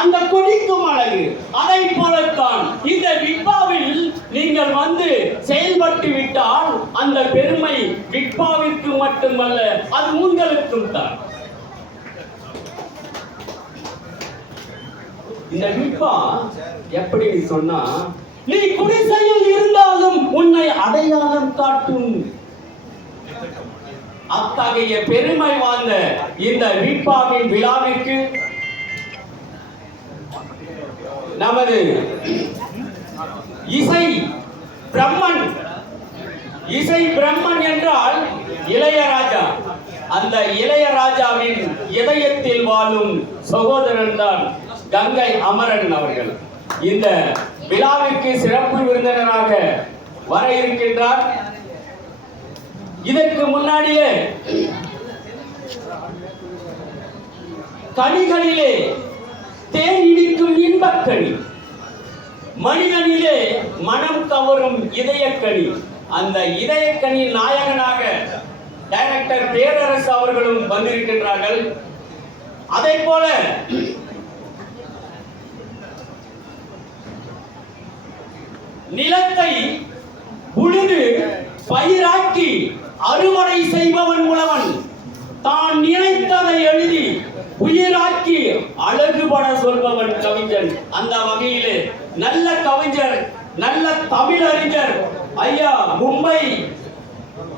அந்த கொடிக்கும் அழகு. அதை போலத்தான் இந்த விட்பாவில் நீங்கள் வந்து செயல்பட்டு விட்டால் அந்த பெருமை விட்பாவிற்கு மட்டுமல்ல, அது உங்களுக்கும் தான். இந்த விட்பா எப்படி சொன்னா, நீ குடிசையில் இருந்தாலும் உன்னை அடையாளம் காட்டும். அத்தகைய பெருமை வாழ்ந்த இந்த விட்பாவின் விழாவிற்கு நமது இசை பிரம்மன், இசை பிரம்மன் என்றால் இளையராஜா, அந்த இளையராஜாவின் இதயத்தில் வாழும் சகோதரன் தான் கங்கை அமரன் அவர்கள் இந்த விழாவிற்கு சிறப்பு விருந்தினராக வர இருக்கின்றார். இதற்கு முன்னாடியே கனிகளிலே தேன் இனிக்கும் இன்பக்கனி, மனிதனிலே மனம் கவரும் இதயக்கனி, அந்த இதயக்கனி நாயகனாக டைரக்டர் பேரரசு அவர்களும் வந்திருக்கின்றார்கள். அதை போல நிலத்தை உழுது பயிராக்கி அறுவடை செய்பவன் உழவன், தான் நினைத்ததை எழுதி உயிராக்கி அழகுபட சொல்பவன் கவிஞன். அந்த வகையிலே நல்ல கவிஞர், நல்ல தமிழறிஞர் ஐயா மும்பை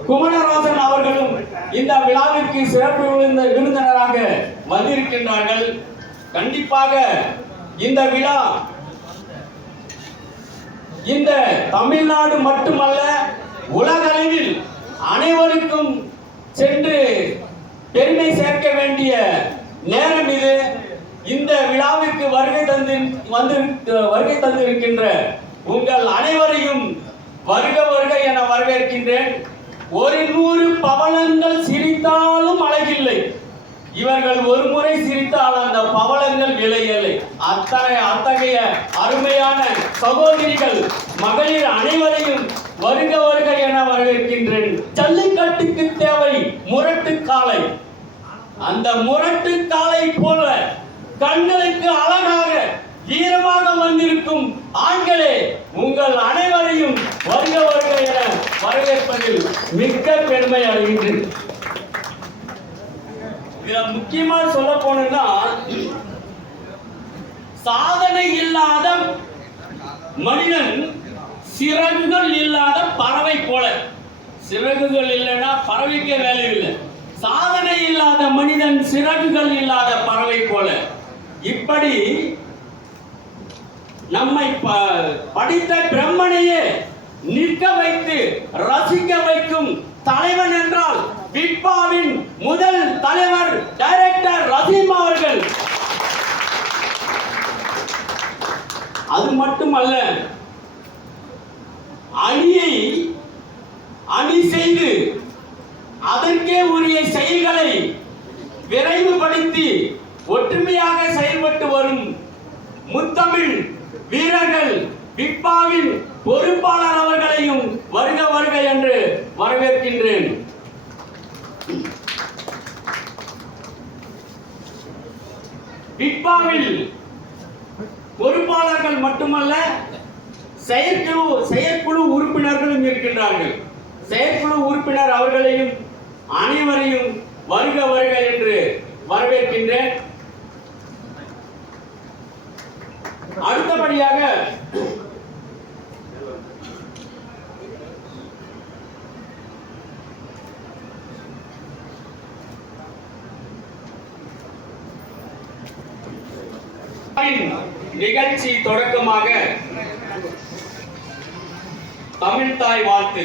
குமரராசன் அவர்களும் இந்த விழாவிற்கு சிறப்பு விருந்தினராக வந்திருக்கின்றார்கள். கண்டிப்பாக இந்த விழா இந்த தமிழ்நாடு மட்டுமல்ல, உலகளவில் அனைவருக்கும் சென்று பெருமை சேர்க்க வேண்டிய நேரம் இது. இந்த விழாவிற்கு வருகை தந்திருக்கின்ற உங்கள் அனைவரையும் வருக வருக என வரவேற்கின்றேன். 100 பவளங்கள் சிரித்தாலும் அழகில்லை, இவர்கள் ஒரு முறை சிரித்தால் அந்த பவளங்கள் விலையில்லை. அத்தகைய அருமையான சகோதரிகள் மகளிர் அனைவரையும் வருக வருக என வரவேற்கின்றேன். ஜல்லிக்கட்டுக்கு தேவை முரட்டு காளை. அந்த முரட்டு காளை போல கண்களுக்கு அழகாக ஈரமாக வந்திருக்கும் ஆண்களே, உங்கள் அனைவரையும் வருக வருக என வரவேற்பதில் மிக்க பெருமை அடைகின்றேன். இதுல முக்கியமா சொல்ல போனா, சாதனை இல்லாத மனிதன் சிறகுகள் இல்லாத பறவை போல. சிறகுகள் இல்லைன்னா பறவைக்கே வேலை இல்லை. சாதனை இல்லாத மனிதன் சிறகுகள் இல்லாத பறவை போல. இப்படி நம்மை படித்த பிரம்மனையே நிற்க வைத்து ரசிக்க வைக்கும் தலைவன் என்றால் விட்பாவின் முதல் தலைவர் டைரக்டர் ரஹீம் அவர்கள். அது மட்டுமல்ல, அணியை அணி செய்து அதற்கே உரிய செயல்களை விரைவுபடுத்தி ஒற்றுமையாக செயல்பட்டு வரும் முத்தமிழ் வீரர்கள் விட்பாவின் பொறுப்பாளர் அவர்களையும் வருக வருக என்று வரவேற்கின்றேன். விட்பாவில் பொறுப்பாளர்கள் மட்டுமல்ல, செயற்குழு உறுப்பினர்களும் இருக்கின்றார்கள். செயற்குழு உறுப்பினர் அவர்களையும் அனைவரையும் வருக வருக என்று வரவேற்கின்றேன். அடுத்தபடியாக நிகழ்ச்சி தொடக்கமாக தமிழ்தாய் வாழ்த்து.